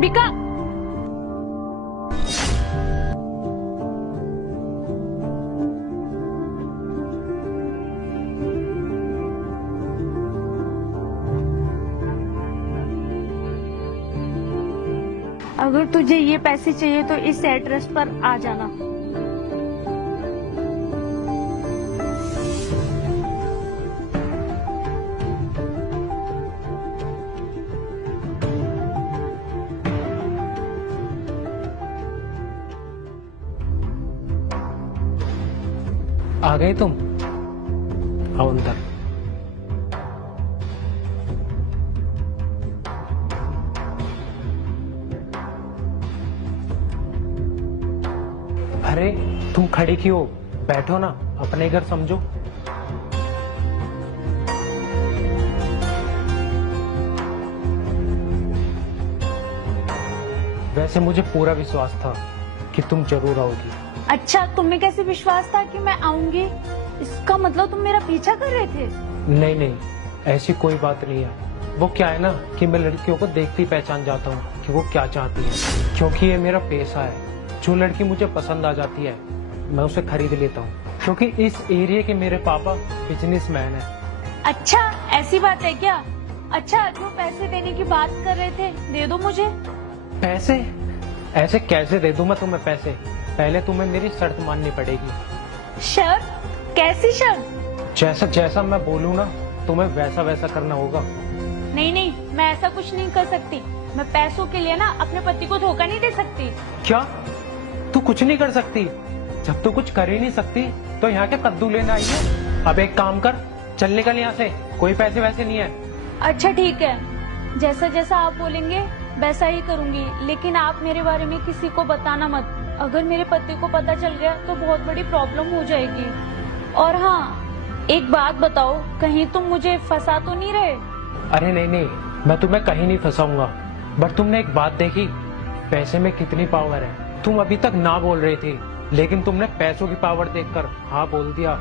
बिका। अगर तुझे ये पैसे चाहिए तो इस एड्रेस पर आ जाना। आ गए तुम? आओ अंदर। अरे तुम खड़ी क्यों? बैठो ना, अपने घर समझो। वैसे मुझे पूरा विश्वास था कि तुम जरूर आओगी। अच्छा, तुम्हें कैसे विश्वास था कि मैं आऊंगी? इसका मतलब तुम मेरा पीछा कर रहे थे? नहीं नहीं, ऐसी कोई बात नहीं है। वो क्या है ना कि मैं लड़कियों को देखती पहचान जाता हूँ कि वो क्या चाहती है, क्योंकि ये मेरा पेशा है। जो लड़की मुझे पसंद आ जाती है मैं उसे खरीद लेता हूँ, क्योंकि इस एरिया के मेरे पापा बिजनेसमैन हैं। अच्छा, ऐसी बात है क्या? अच्छा, जो पैसे देने की बात कर रहे थे, दे दो मुझे। पैसे? ऐसे कैसे दे दूं मैं तुम्हें पैसे? पहले तुम्हें मेरी शर्त माननी पड़ेगी। शर्त? कैसी शर्त? जैसा जैसा मैं बोलूँ ना तुम्हें वैसा वैसा करना होगा। नहीं नहीं, मैं ऐसा कुछ नहीं कर सकती। मैं पैसों के लिए ना अपने पति को धोखा नहीं दे सकती। क्या? तू कुछ नहीं कर सकती? जब तू कुछ कर ही नहीं सकती तो यहाँ के कद्दू लेना आई है? अब एक काम कर, चल निकल यहाँ से। कोई पैसे वैसे नहीं है। अच्छा ठीक है, जैसा जैसा आप बोलेंगे वैसा ही करूंगी, लेकिन आप मेरे बारे में किसी को बताना मत। अगर मेरे पति को पता चल गया तो बहुत बड़ी प्रॉब्लम हो जाएगी। और हाँ, एक बात बताओ, कहीं तुम मुझे फंसा तो नहीं रहे? अरे नहीं नहीं, मैं तुम्हें कहीं नहीं फंसाऊंगा। बट तुमने एक बात देखी, पैसे में कितनी पावर है। तुम अभी तक ना बोल रही थी, लेकिन तुमने पैसों की पावर देखकर हाँ बोल दिया।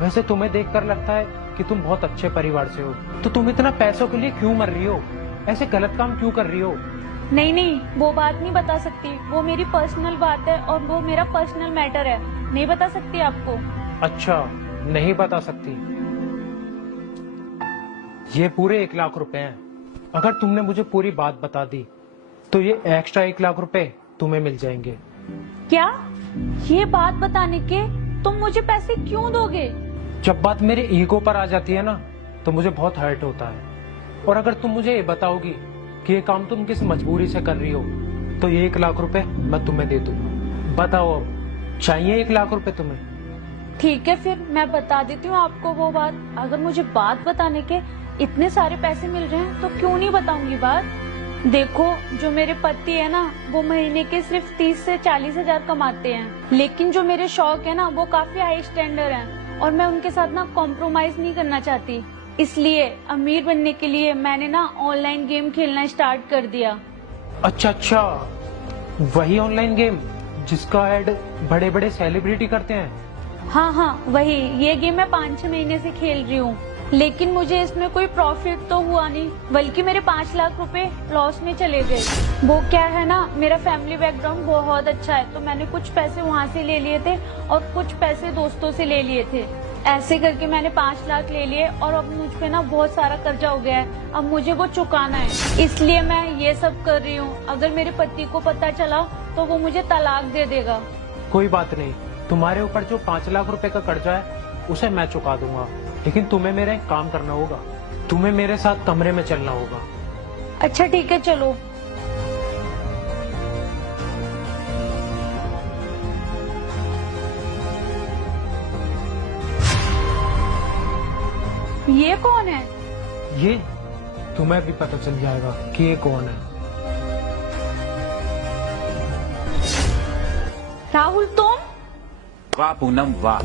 वैसे तुम्हें देखकर लगता है कि तुम बहुत अच्छे परिवार से हो, तो तुम इतना पैसों के लिए क्यों मर रही हो? ऐसे गलत काम क्यों कर रही हो? नहीं नहीं, वो बात नहीं बता सकती। वो मेरी पर्सनल बात है और वो मेरा पर्सनल मैटर है। नहीं बता सकती आपको। अच्छा, नहीं बता सकती। ये पूरे 1 लाख रुपए हैं। अगर तुमने मुझे पूरी बात बता दी तो ये एक्स्ट्रा 1 लाख रुपए तुम्हें मिल जाएंगे। क्या? ये बात बताने के तुम मुझे पैसे क्यों दोगे? जब बात मेरे ईगो पर आ जाती है ना तो मुझे बहुत हर्ट होता है। और अगर तुम मुझे ये बताओगी कि ये काम तुम किस मजबूरी से कर रही हो तो ये 1 लाख रुपए मैं तुम्हें दे दूंगा। बताओ, अब चाहिए 1 लाख रुपए तुम्हें? ठीक है, फिर मैं बता देती हूँ आपको वो बात। अगर मुझे बात बताने के इतने सारे पैसे मिल रहे हैं तो क्यों नहीं बताऊंगी बात। देखो, जो मेरे पति है ना, वो महीने के सिर्फ 30 से 40 हजार कमाते हैं, लेकिन जो मेरे शौक है ना वो काफी हाई स्टैंडर्ड हैं और मैं उनके साथ ना कॉम्प्रोमाइज नहीं करना चाहती। इसलिए अमीर बनने के लिए मैंने ना ऑनलाइन गेम खेलना स्टार्ट कर दिया। अच्छा अच्छा, वही ऑनलाइन गेम जिसका ऐड बड़े बड़े सेलिब्रिटी करते हैं? हाँ हाँ, वही। ये गेम मैं 5-6 महीने से खेल रही हूँ, लेकिन मुझे इसमें कोई प्रॉफिट तो हुआ नहीं, बल्कि मेरे 5 लाख रुपए लॉस में चले गए। वो क्या है ना, मेरा फैमिली बैकग्राउंड बहुत अच्छा है, तो मैंने कुछ पैसे वहाँ से ले लिए थे और कुछ पैसे दोस्तों से ले लिए थे। ऐसे करके मैंने 5 लाख ले लिए और अब मुझ पे ना बहुत सारा कर्जा हो गया है। अब मुझे वो चुकाना है, इसलिए मैं ये सब कर रही हूँ। अगर मेरे पति को पता चला तो वो मुझे तलाक दे देगा। कोई बात नहीं, तुम्हारे ऊपर जो 5 लाख रुपए का कर्जा है उसे मैं चुका दूंगा, लेकिन तुम्हें मेरा एक काम करना होगा। तुम्हें मेरे साथ कमरे में चलना होगा। अच्छा ठीक है, चलो। ये कौन है? ये तुम्हें भी पता चल जाएगा कि ये कौन है। राहुल, तुम? वाह पूनम वाह,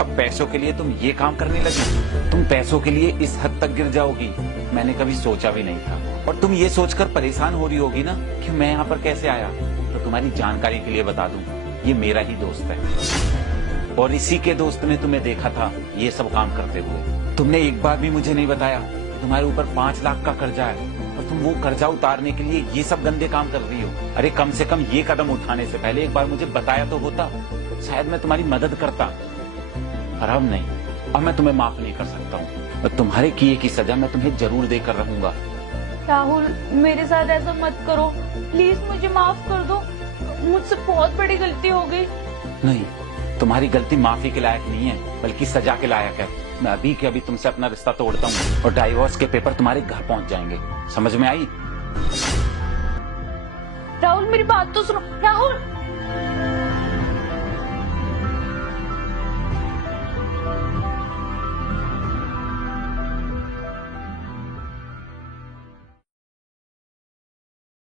अब पैसों के लिए तुम ये काम करने लगी। तुम पैसों के लिए इस हद तक गिर जाओगी, मैंने कभी सोचा भी नहीं था। और तुम ये सोचकर परेशान हो रही होगी ना कि मैं यहाँ पर कैसे आया, तो तुम्हारी जानकारी के लिए बता दूं, ये मेरा ही दोस्त है और इसी के दोस्त ने तुम्हें देखा था ये सब काम करते हुए। तुमने एक बार भी मुझे नहीं बताया तुम्हारे ऊपर 5 लाख का कर्जा है और तुम वो कर्जा उतारने के लिए ये सब गंदे काम कर रही हो। अरे कम से कम ये कदम उठाने से पहले एक बार मुझे बताया तो होता, शायद मैं तुम्हारी मदद करता। पर अब नहीं, अब मैं तुम्हें माफ नहीं कर सकता हूँ और तुम्हारे किए की सजा मैं तुम्हें जरूर देकर रहूंगा। राहुल, मेरे साथ ऐसा मत करो प्लीज, मुझे माफ कर दो, मुझसे बहुत बड़ी गलती हो गई। नहीं, तुम्हारी गलती माफी के लायक नहीं है बल्कि सजा के लायक है। मैं अभी के अभी तुमसे अपना रिश्ता तोड़ता हूँ और डाइवोर्स के पेपर तुम्हारे घर पहुँच जाएंगे। समझ में आई? राहुल मेरी बात तो सुनो। राहुल